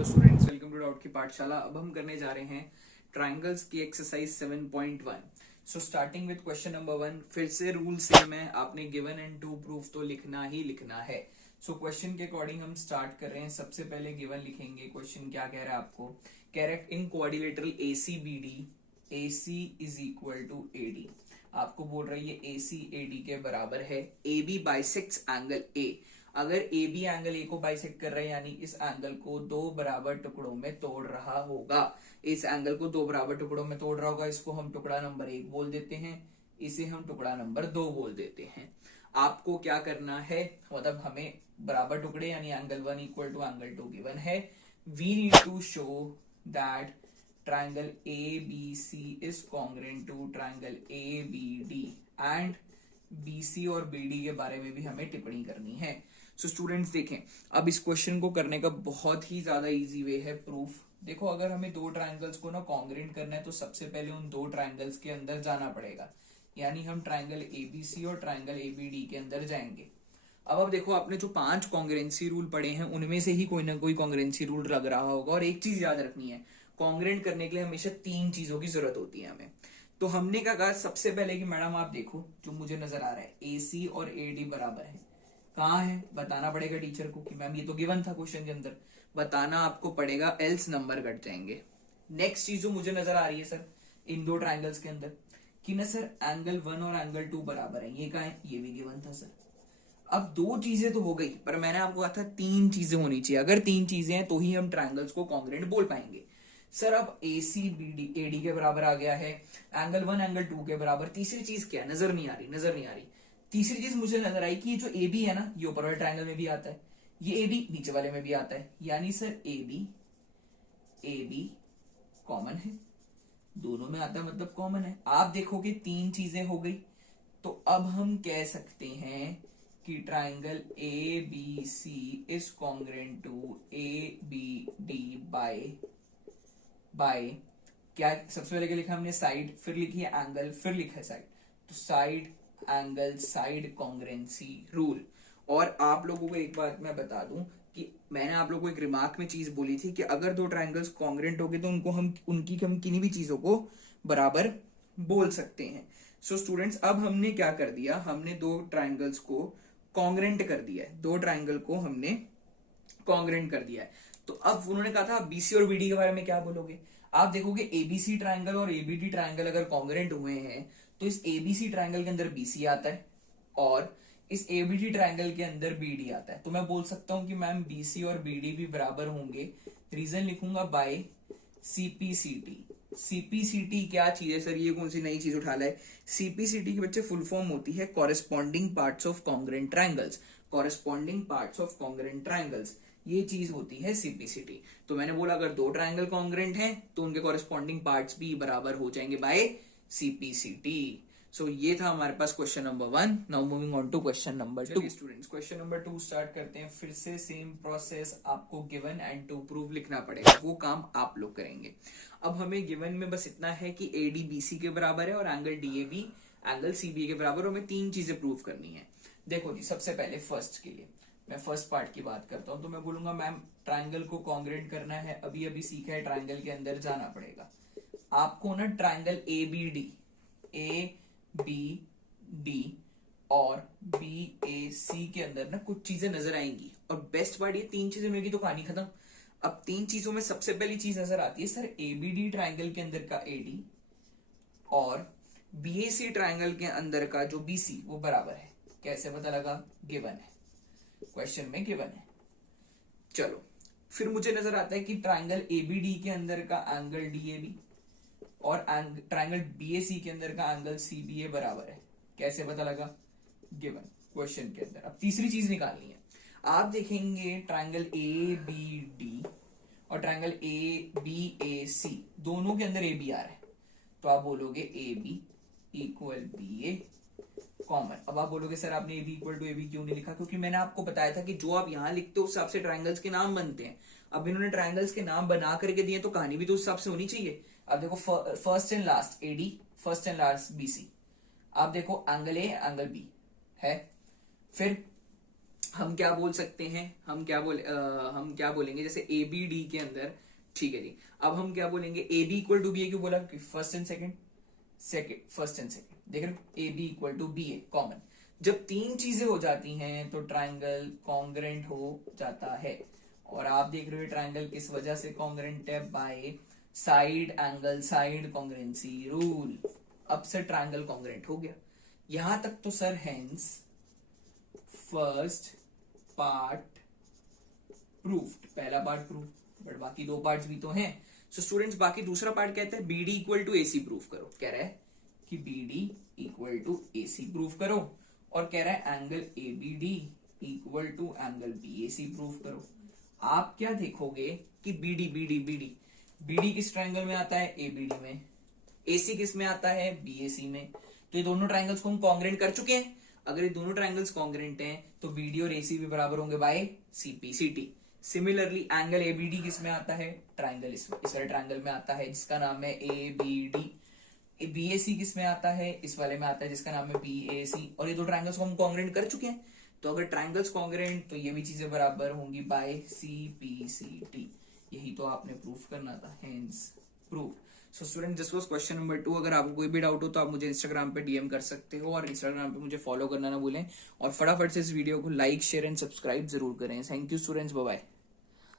Hello students, welcome to doubt की पाठशाला। अब हम करने जा रहे हैं ट्राइंगल्स की exercise 7.1। So starting with question number 1। फिर से रूल सेम है, आपने गिवन एंड टू प्रूफ तो लिखना ही लिखना है। सो क्वेश्चन के अकॉर्डिंग हम स्टार्ट कर रहे हैं। सबसे पहले गिवन लिखेंगे। क्वेश्चन क्या कह रहा है आपको? कह रहा है in quadrilateral ACBD AC is equal to AD। आपको बोल रहा है ये AC AD के बराबर है। AB bisects angle A। अगर ए बी एंगल ए को बाइसेक्ट कर रहे हैं यानी इस एंगल को दो बराबर टुकड़ों में तोड़ रहा होगा। इस एंगल को दो बराबर टुकड़ों में तोड़ रहा होगा। इसको हम टुकड़ा नंबर 1 बोल देते हैं, इसे हम टुकड़ा नंबर 2 बोल देते हैं। आपको क्या करना है, मतलब हमें बराबर टुकड़े यानी angle 1 equal to angle 2 given है। We need to show that triangle ABC is congruent to triangle ABD and BC और BD के बारे में भी हमें टिप्पणी करनी है। सो स्टूडेंट्स देखें, अब इस क्वेश्चन को करने का बहुत ही ज्यादा इजी वे है प्रूफ। देखो, अगर हमें दो ट्राइंगल्स को ना कॉन्ग्रुएंट करना है तो सबसे पहले उन दो ट्राइंगल्स के अंदर जाना पड़ेगा, यानी हम ट्राइंगल ABC और ट्राइंगल ABD के अंदर जाएंगे। अब देखो, आपने जो 5 कॉन्ग्रुएंसी रूल पढ़े हैं उनमें से ही कोई ना कोई कॉन्ग्रुएंसी रूल लग रहा होगा। और एक चीज याद रखनी है, कॉन्ग्रुएंट करने के लिए हमेशा 3 चीजों की जरूरत होती है हमें। तो हमने क्या कहा सबसे पहले कि मैडम आप देखो, जो मुझे नजर आ रहा है AC और AD बराबर है। कहाँ है बताना पड़ेगा टीचर को कि मैम ये तो गिवन था क्वेश्चन के अंदर, बताना आपको पड़ेगा, एल्स नंबर कट जाएंगे। नेक्स्ट चीज जो मुझे नजर आ रही है सर इन दो ट्राइंगल्स के अंदर कि ना सर एंगल 1 और एंगल 2 बराबर है। ये कहाँ है? ये भी गिवन था सर। अब 2 चीजें तो हो गई, पर मैंने आपको कहा था 3 चीजें होनी चाहिए। अगर 3 चीजें हैं तो ही हम ट्राइंगल्स को कॉन्ग्रुएंट बोल पाएंगे। सर अब ACBD AD के बराबर आ गया है, एंगल 1 एंगल 2 के बराबर। तीसरी चीज क्या है? नजर नहीं आ रही। तीसरी चीज मुझे नजर आई कि ये जो AB है ना, ये ऊपर वाले ट्राइंगल में भी आता है, ये AB नीचे वाले में भी आता है, यानी सर AB कॉमन है, दोनों में आता है मतलब कॉमन है। आप देखोगे 3 चीजें हो गई। तो अब हम कह सकते हैं कि triangle ABC is congruent to ABD by क्या? सबसे पहले क्या लिखा हमने? साइड, फिर लिखी है एंगल, फिर लिखा है साइड। तो side angle side congruency rule. और आप लोगों को एक बात मैं बता दूं कि मैंने आप लोगों को एक रिमार्क में चीज बोली थी कि अगर दो ट्राइंगल्स कॉन्ग्रुएंट हो गए तो उनको हम किन्हीं भी चीजों को बराबर बोल सकते हैं। सो स्टूडेंट्स, अब हमने क्या कर दिया, हमने दो ट्राइंगल्स को कॉन्ग्रुएंट कर दिया है, दो ट्राइंगल को हमने कॉन्ग्रुएंट कर दिया है। तो अब उन्होंने कहा था BC और BD के बारे में क्या बोलोगे? आप देखोगे ABC ट्राइंगल और ABD ट्राइंगल अगर कॉन्ग्रुएंट हुए हैं तो इस ABC ट्राइंगल के अंदर BC आता है और इस ABD ट्राइंगल के अंदर BD आता है। तो मैं बोल सकता हूं कि मैम BC और BD भी बराबर होंगे। रीजन लिखूंगा बाय CPCT। CPCT क्या चीज है सर? ये कौन सी नई चीज उठा ला है? CPCT के बच्चे फुल फॉर्म होती है corresponding parts of congruent triangles. Corresponding parts of congruent triangles, ये चीज होती है CPCT। तो मैंने बोला अगर दो ट्राइंगल कॉन्ग्रुएंट हैं तो उनके कॉरेस्पॉन्डिंग पार्ट्स भी बराबर हो जाएंगे बाय CPCT। सो ये था हमारे पास question number 1। Now moving on to question number 2। Students, question number 2 start करते हैं। फिर से सेम प्रोसेस, आपको गिवन एंड टू प्रूव लिखना पड़ेगा, वो काम आप लोग करेंगे। अब हमें गिवन में बस इतना है कि AD BC के बराबर है और एंगल DAB एंगल CBA के बराबर। हमें 3 चीजें प्रूव करनी है। देखो जी, सबसे पहले फर्स्ट के लिए मैं फर्स्ट पार्ट की बात करता हूं तो मैं बोलूंगा मैम ट्राइंगल को कॉन्ग्रुएंट करना है, अभी अभी सीखा है, ट्राइंगल के अंदर जाना पड़ेगा आपको ना। ट्राइंगल ABD और BAC के अंदर ना कुछ चीजें नजर आएंगी और बेस्ट पार्ट ये 3 चीजें मिलेगी तो कहानी खत्म। अब 3 चीजों में सबसे पहली चीज नजर आती है सर ABD ट्राइंगल के अंदर का AD और BAC ट्राइंगल के अंदर का जो BC वो बराबर है। कैसे पता लगा? गिवन है, क्वेश्चन में गिवन है। चलो, फिर मुझे नजर आता है कि ट्राइंगल ABD के अंदर का एंगल DAB और ट्राइंगल BAC के अंदर का एंगल CBA बराबर है। कैसे पता लगा? गिवन, क्वेश्चन के अंदर। अब तीसरी चीज निकालनी है। आप देखेंगे ट्राइंगल ABD और ट्राइंगल ABAC दोनों के अंदर AB आ रहा है, तो आप बोलोगे AB इक्वल BA कॉमन। अब आप बोलोगे सर आपने AB इक्वल टू AB क्यों नहीं लिखा? क्योंकि मैंने आपको बताया था कि जो आप यहां लिखते हो उस हिसाब से ट्राइंगल्स के नाम बनते हैं। अब इन्होंने ट्राइंगल्स के नाम बना करके दिए तो कहानी भी तो उस हिसाब से होनी चाहिए। अब देखो first and last AD, first and last BC। आप देखो एंगल A एंगल B है, फिर हम क्या बोल सकते हैं, हम क्या बोलेंगे, जैसे ए बी डी के अंदर, ठीक है जी। अब हम क्या बोलेंगे, A B equal to B A, क्यों बोला, first and second, first and second, देख रहे हो, A B equal to B A common. जब तीन चीजें हो जाती हैं तो ट्राइंगल कॉन्ग्रेंट हो जाता है। और आप देख रहे हो ट्राइंगल किस वजह से कॉन्ग्रेंट है, by side angle side कॉन्ग्रेंसी rule. अब से ट्राइंगल कॉन्ग्रेंट हो गया। यहां तक तो sir hence first part proofed, पहला पार्ट प्रूफ, बट बाकी दो पार्ट्स भी तो हैं। सो स्टूडेंट्स, बाकी दूसरा पार्ट कहता है B D equal to A C proof करो, कह रहा है कि B D equal to A C proof करो, और कह रहा है angle A B D equal to angle B A C proof करो। आप क्या देखोगे कि B D B D B D B D किस ट्राइंगल में आता है, ए बी डी में, ए सी किस में आता है, बी ए सी में। तो ये दोनों ट्राइंगल्स को हम कॉन्ग्रेंट कर चुके हैं। अगर ये दोनों ट्राइंगल्स कॉन्ग्रेंट हैं तो बी डी और ए सी भी बराबर होंगे by C P C T. Similarly angle A B D किस में आता है, ट्राइंगल इस वाले ट्राइंगल में आता है जिसका नाम है ए बी डी। बी ए सी किस में आता है, इस वाले में आता है जिसका नाम है बी ए सी। और ये दो ट्राइंगल्स को हम कॉन्ग्रेंट कर चुके हैं। तो अगर ट्राइंगल्स कॉन्ग्रेंट तो ये भी चीजें बराबर होंगी by C P C T. यही तो आपने प्रूफ करना था, hence proof. So student, this was question number 2। अगर आपको कोई भी डाउट हो तो आप मुझे इंस्टाग्राम पे डीएम कर सकते हो, और इंस्टाग्राम पे मुझे फॉलो करना ना भूलें, और फटाफट से इस वीडियो को लाइक शेयर एंड सब्सक्राइब जरूर करें। Thank you students, bye bye.